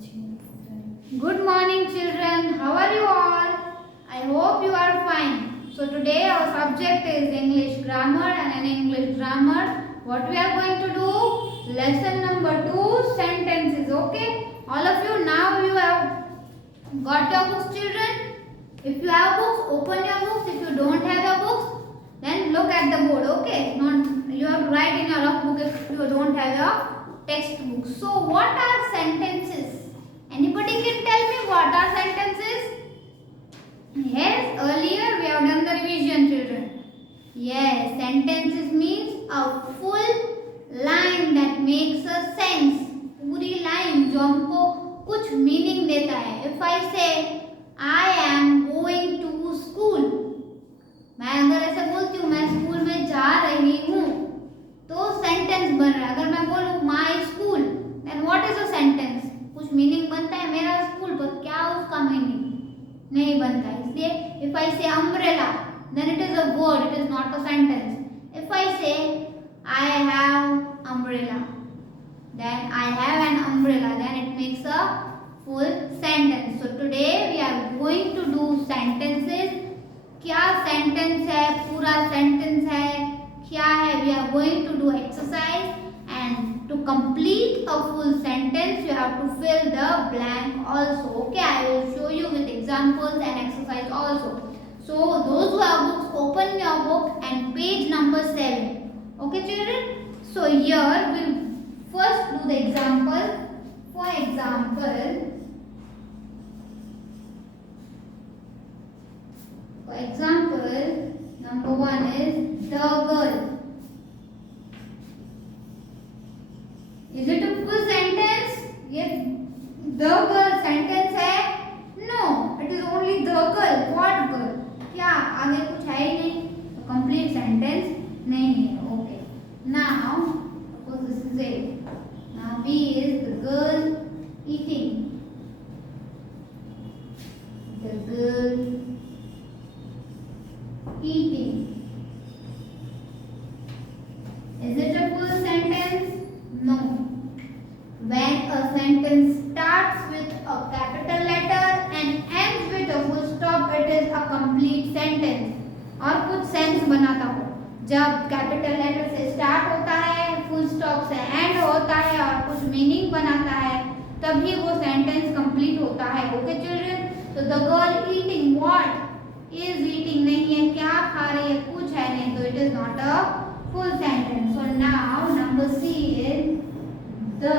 Good morning, children. How are you all? I hope you are fine. So today our subject is English grammar, and in English grammar, what we are going to do? Lesson number 2, sentences. Okay? All of you, now you have got your books, children. If you have books, open your books. If you don't have your books, then look at the board. Okay? Not you have to write in your rough book if you don't have your textbook. So what are sentences? Anybody can tell me what are sentences? Yes, earlier we have done the revision, children. Yes, sentences means a full line that makes a sense. पूरी line जो हमको कुछ meaning देता है. If I say I am going to school, मैं अगर ऐसे बोलती हूँ मैं स्कूल में जा रही हूँ, तो सेंटेंस बन रहा है. अगर मैं बोलूँ my school, then what is a sentence? कुछ मीनिंग बनता है मेरा स्कूल पर, क्या उसका मीनिंग नहीं बनता है. इसलिए if I say umbrella, then it is a word, it is not a sentence. If I say I have umbrella, then I have an umbrella, then it makes a full sentence. So today we are going to do sentences. क्या sentence है, पूरा sentence है, क्या है, we are going to do exercise. To complete a full sentence, you have to fill the blank also. Okay, I will show you with examples and exercise also. So, those who have books, open your book and page number 7. Okay, children? So, here we will first do the example. For example, number 1 is the girl. Is it a full sentence? Yes. The girl sentence है? No. It is only the girl. What girl? क्या आगे कुछ है ही नहीं, तो complete sentence नहीं है. Okay. Now, suppose this is A. Now B is the girl eating. The girl eating. Is it a full sentence? No. When a sentence starts with a capital letter and ends with a full stop, it is a complete sentence. और कुछ sense बनाता हो. जब capital letter से start होता है, full stop से and होता है और कुछ मीनिंग बनाता है, तभी वो सेंटेंस कंप्लीट होता है. Okay children? तो the girl eating, what is eating नहीं है, क्या खा रही है, कुछ है नहीं, तो it is not a full sentence. So now number C is the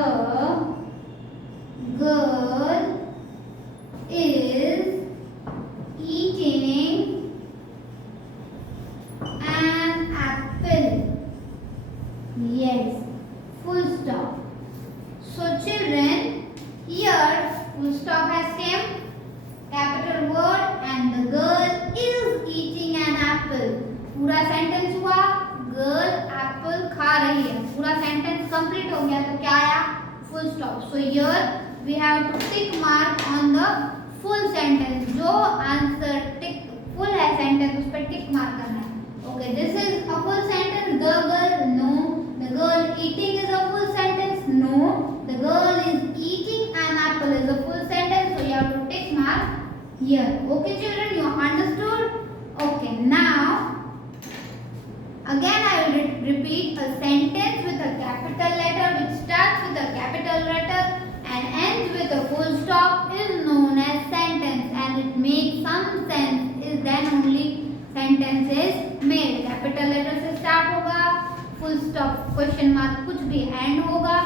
girl is eating an apple. Yes, full stop. So children, here full stop has came, capital word, and the girl is eating an apple. पूरा sentence हुआ, girl Apple खा रही है, पूरा sentence complete हो गया. तो क्या आया? Full stop. So here we have to tick mark on the full sentence. जो आंसर टिक फुल है सेंटेंस, उस पर टिक मार्क करना है. Okay, this is a full sentence. The girl, no. The girl eating is a full sentence. No. The girl is eating an apple is a full sentence. So you have to tick mark here. Okay children, you understood? Okay, now again I will repeat a sentence with a capital letter which starts with a capital letter and ends with a full stop is known as sentence, and it makes some sense is then only sentence is made. Capital letter से start होगा, full stop, question mark, कुछ भी end होगा,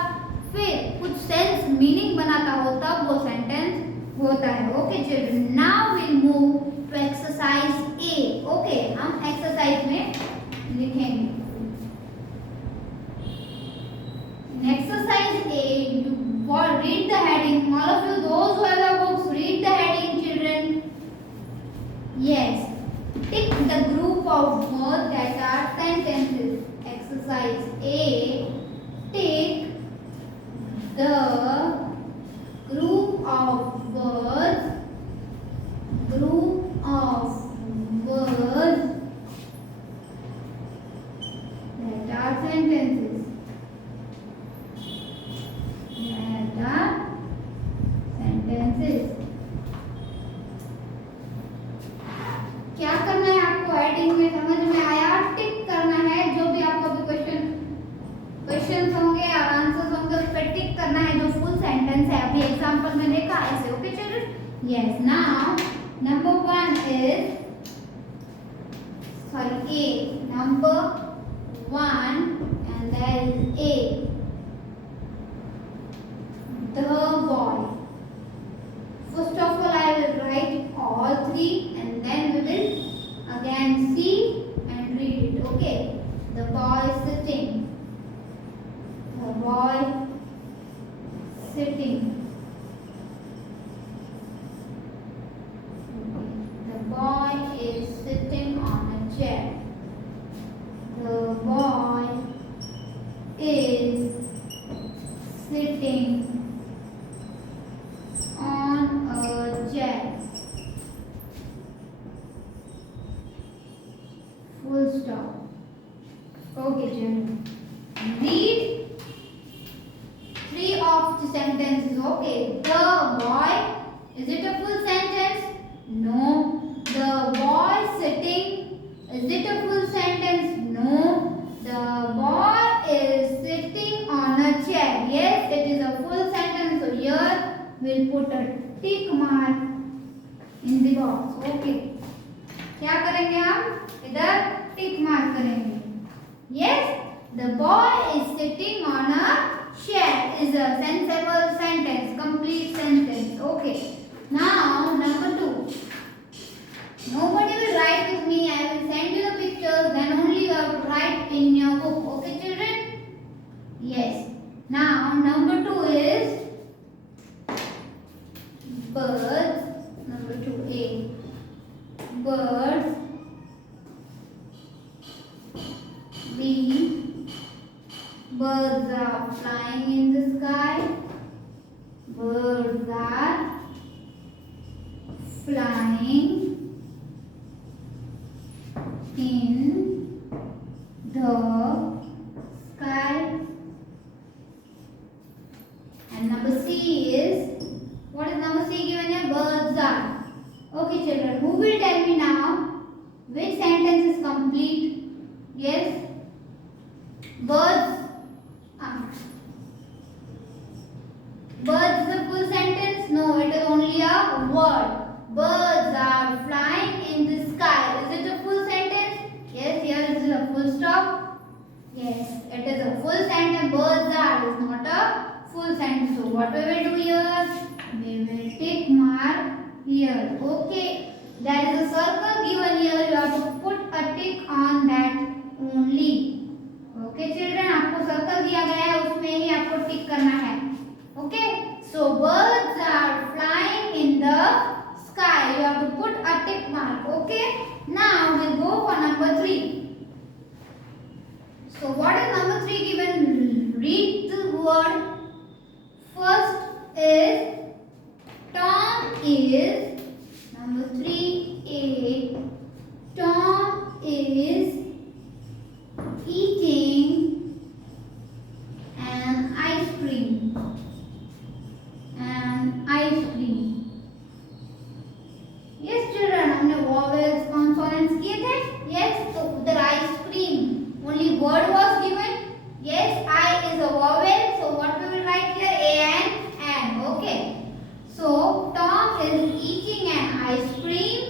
फिर कुछ sense meaning बनाता हो, तब वो sentence होता है. Okay children, now we'll move to exercise A. Okay, हम exercise में लिखेंगे. In exercise A, you read the heading. All of you, those who have your books, read the heading, children. Yes. Tick the group of words that are sentences. Exercise A. Tick the group of words. Group of words that are sentences. That are sentence है, अभी example में देखा ऐसे. Okay children. Yes. Now number 1 is sorry A. Number 1 and there is A. The boy. First of all, I will write all three and then we will again see and read it. Okay. The boy sitting. The boy sitting. The boy is sitting on a chair. The boy is sitting on a chair. Full stop. Okay, children. Read three of the sentences. Okay. The boy. Is it a full sentence? No. The boy sitting. Is it a full sentence? No. The boy is sitting on a chair. Yes, it is a full sentence. So here we'll put a tick mark in the box. Okay. क्या करेंगे हम? इधर tick mark करेंगे. Yes, the boy is sitting on a chair is a sensible sentence, complete sentence. Okay. Now number 2. Nobody will write with me. I will send you the pictures. Then only you have to write in your book. Okay, children? Yes. Now number 2 is birds. Number 2A. Birds. B. Birds are flying in the sky. Birds are flying in the sky. And number C is, what is number C given here? Birds are. Okay children, who will tell me now which sentence is complete? Yes. Birds. Birds is a full sentence? No, it is only a word. Birds are flying in the sky. Is it a full sentence? Yes, here is a full stop. Yes, it is a full sentence. Birds are is not a full sentence. So what we will do here? We will tick mark here. Okay. There is a circle given here. You have to put a tick on that only. Okay children, आपको circle दिया गया है, उसमें ही आपको टिक करना है. Okay. So birds are flying in the sky. You have to put a tick mark. Okay. Now we'll go for number 3. So what is number 3 given? Read the word. First is Tom is. Number 3A. Tom is eating an ice cream. An ice cream. Yes children, हमने vowels consonants किए थे. Yes, तो उधर ice cream only word was given. Yes, I is a vowel, so what we will write here? A and an. Okay. So Tom is eating an ice cream.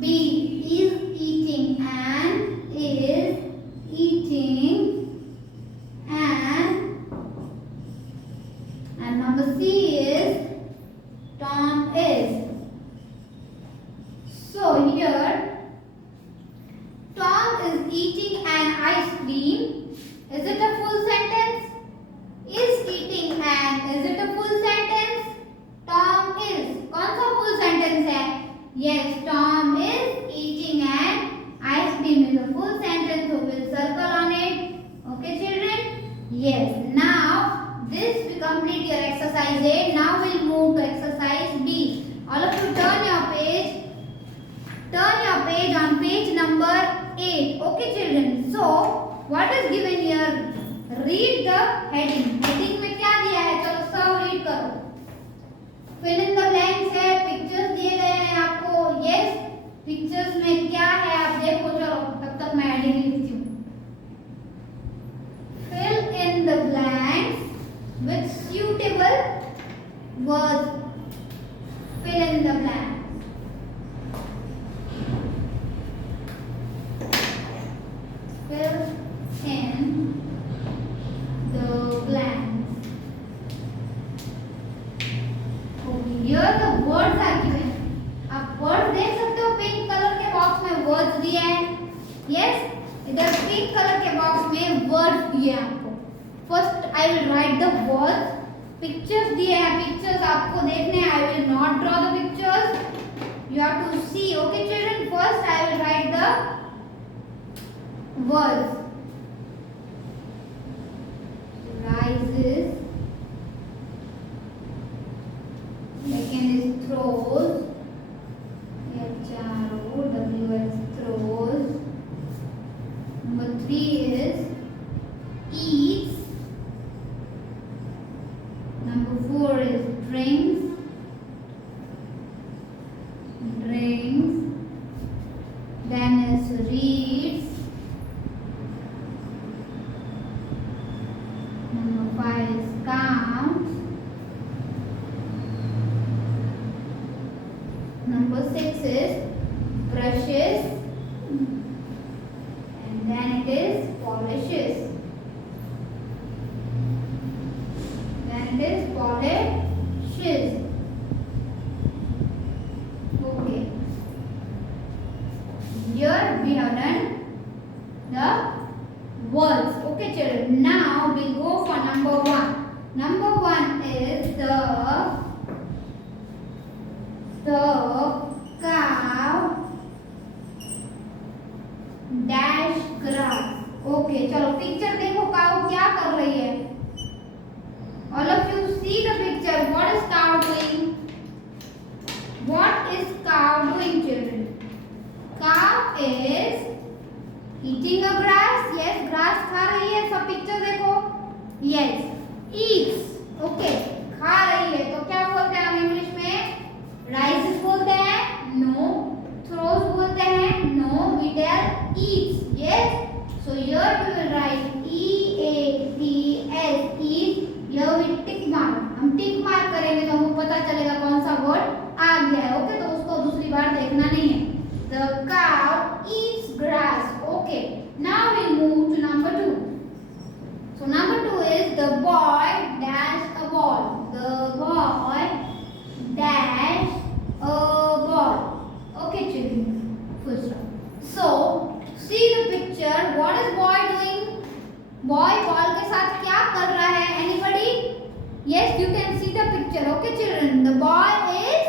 B is eating and is eating and number C is Tom is. So here Tom is eating an ice cream. Is it a full sentence? Is eating an, is it a full sentence? Tom is. कौन सा full sentence है? Yes, Tom is eating an ice cream is a full sentence. So we'll circle on it. Okay children? Yes. Now this we complete your exercise A. Now we'll move to exercise B. All of you turn your page. Turn your page on page number 8. Okay children. So what is given here? Read the heading. Heading में क्या दिया है? चलो सब read करो. Fill in the blanks है. Pictures दिए गए हैं आपको. Yes. Pictures में क्या है आप देखो. चलो तब तक मैं heading लिखती हूँ. Fill in the blanks with suitable Words. Fill in the blanks. Fill in the blanks. Okay, here the words are given. आप वर्ड देख सकते हो पिंक कलर के बॉक्स में वर्ड्स दिए हैं. यस, इधर पिंक कलर के बॉक्स में वर्ड्स दिए हैं आपको. First I will write the words. Pictures दिए हैं, पिक्चर्स आपको देखने हैं. I will not draw the pictures, you have to see. Okay children, first I will write the words. Rises, second is throws, HROWS, throws. Number 3 is eats. Number 4 is drinks. Then is reads. Number 5 is counts. Number 6 is brushes. And then it is polishes. Then it is polishes. Okay. Here we have done the words. Okay children. Now we go for number 1. Number 1 is the cow dash grass. Okay, चलो picture देखो काऊ क्या कर रही है. All of you see the picture. What is cow doing? What is cow doing children? Cow is eating a grass. Yes, grass खा रही है. सब पिक्चर देखो. Yes, eats. Okay, खा रही है. तो क्या बोलते हैं हम इंग्लिश में? Rises बोलते हैं? No. Throws बोलते हैं? No. We tell eats. Yes. So here we will write EATS. Eat. Here we tick mark. हम tick mark करेंगे तो हमको पता चलेगा कौन सा वर्ड आ गया है. ओके, तो उसको दूसरी बार देखना नहीं है. The cow eats grass. Okay. Now we move to number 2. So number 2 is the boy dash a ball. The boy dash a ball. Okay children. Full stop. So see the picture. What is boy doing? Boy ball के साथ क्या कर रहा है? Anybody? Yes, you can see the picture. Okay children. The boy is.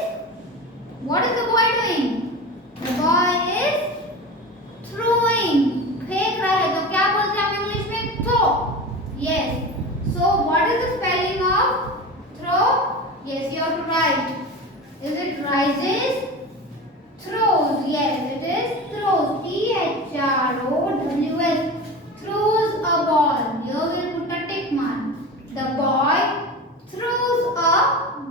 What is the boy doing? The boy is throwing. फेंक रहा है. तो क्या बोलते हैं हम इंग्लिश में? Throw. Yes. So what is the spelling of throw? Yes, you have to write. Is it rises? Throws. Yes, it is throws. THROWS. Throws a ball. Here we will put a tick mark. The boy throws a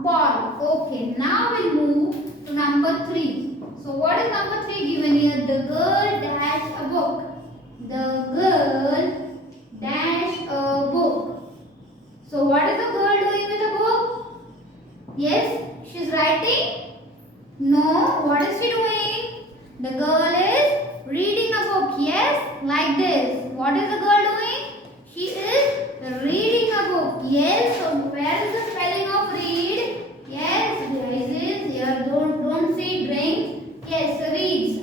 ball. Okay. Now we'll move to number 3. So what is number 3 given here? The girl dash a book. The girl dash a book. So what is the girl doing with a book? Yes, she's writing. No, what is she doing? The girl is reading a book. Yes, like this. What is the girl doing? She is reading a book. Yes, so where is the spelling of read? Yes, rises. Here don't say drinks. Yes, reads.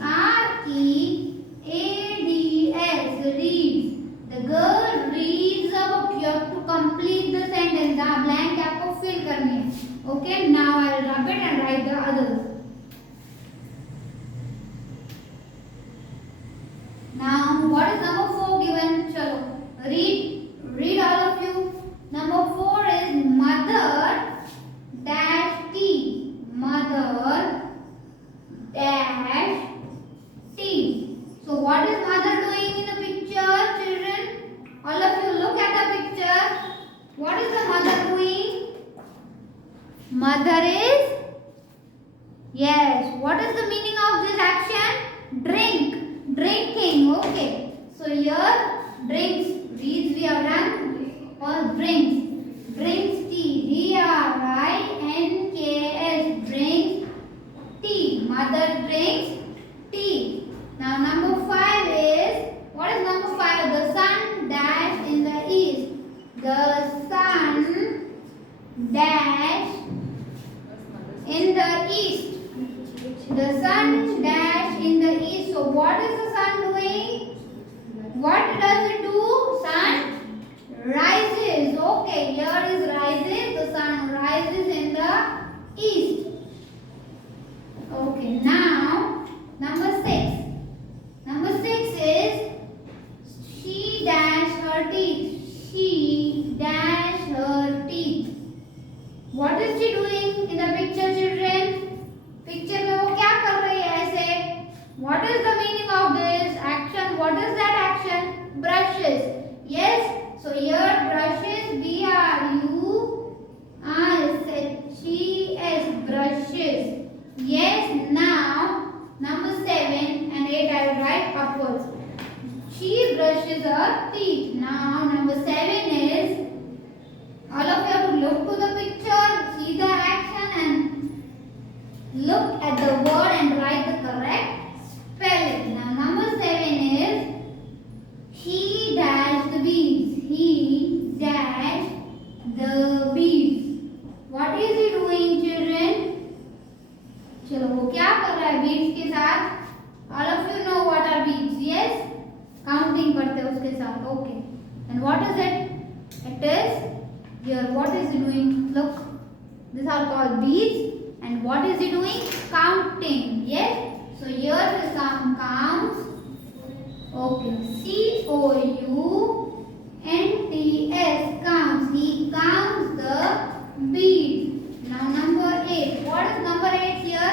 READS. Reads. The girl reads a book. You have to complete the sentence. The blank आपको fill करनी है. Okay, now I will rub it and write the others. Now what is number 4 given? चलो read all of you. Number 4 is mother dash tea. Mother dash tea. So what is mother doing in the picture, children? All of you look at the picture. What is the mother doing? Mother is, yes, what is the meaning of this action? Drinking. Okay, so here drinks, reads we have done. Or drinks tea, DRINKS. dash in the east. The sun dash in the east. So what is the sun doing? What does it do? Sun rises. Okay, here is rises. The sun rises in the east. Okay, now number 6. Number 6 is she dash her teeth. She dash her teeth. What is she doing in the picture, children? Picture में वो क्या कर रही है ऐसे? What is the meaning of this action? What is that action? Brushes. Yes. So here brushes. B-R-U-S-H-E-S. Brushes. Yes. Now number 7 and 8 I will write upwards. She brushes her teeth. Now number 7 is, all of you have to look to the picture, see the action and look at the word and write the correct spelling. Now number 7 is he dashed the beads. He dashed the beads. What is he doing, children? चलो वो क्या कर रहा है beads के साथ? All of you know what are beads? Yes? Counting करते हैं उसके साथ. Okay. And what is it? It is here. What is he doing? Look. These are called beads. And what is he doing? Counting. Yes? So here the sound counts. Okay. C-O-U-N-T-S. Counts. He counts the beads. Now number 8. What is number 8 here?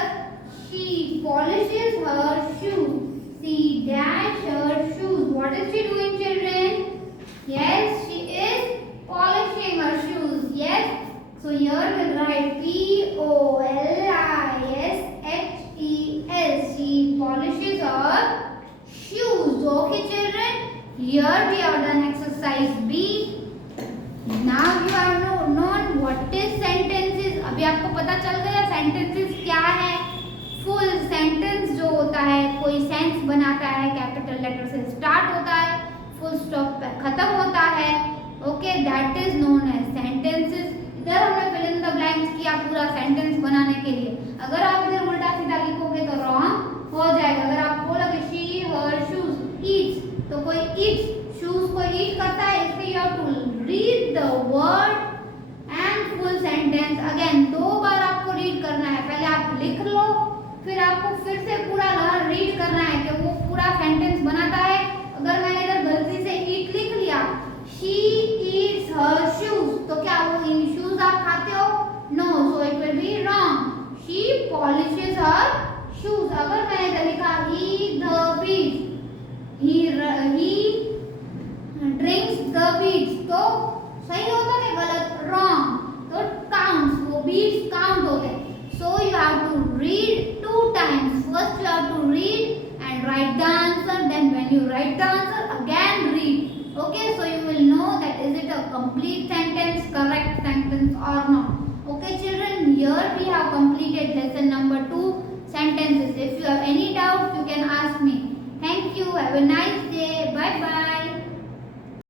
She polishes her shoes. She dash her shoes. What is she doing, children? Yes, she is polishing her shoes. Yes. So here we'll write P-O-L-I-S-H-E-S. She polishes her shoes. Okay, children. Here we have done exercise B. Now you have known what is sentences. अभी आपको पता चल गया sentences क्या है. Full sentence जो होता है, कोई सेंस बनाता है, कैपिटल लेटर से स्टार्ट होता है, फुल स्टॉप पे खत्म होता है. Okay, that is known as sentences. इधर हमने फिल इन द ब्लैंक्स किया पूरा सेंटेंस बनाने के लिए. अगर आप इधर उल्टा सीधा लिखोगे तो रॉन्ग हो जाएगा. अगर आप बोलोगे शी हर शूज ईट्स, तो कोई ईट्स शूज को ईट करता है, इसलिए you have to read the word and full sentence again. 2 बार आपको रीड करना है. पहले आप लिख लो, फिर आपको फिर से पूरा रीड करना है कि वो पूरा सेंटेंस बनाता है. अगर मैंने इधर गलती से ईट लिख लिया, शी ईट्स हर शूज, तो क्या वो इन शूज आप खाते हो? No, so it will be wrong. She polishes her shoes. अगर मैंने इधर लिखा he the beets, he drinks the beets, तो सही होता कि गलत? रॉन्ग. तो काउंट्स, वो बीट्स काउंट होते. So you have to read 2 times. First you have to read and write the answer. Then when you write the answer, again read. Okay, so you will know that is it a complete sentence, correct sentence or not. Okay children, here we have completed lesson number 2, sentences. If you have any doubts, you can ask me. Thank you. Have a nice day. Bye bye.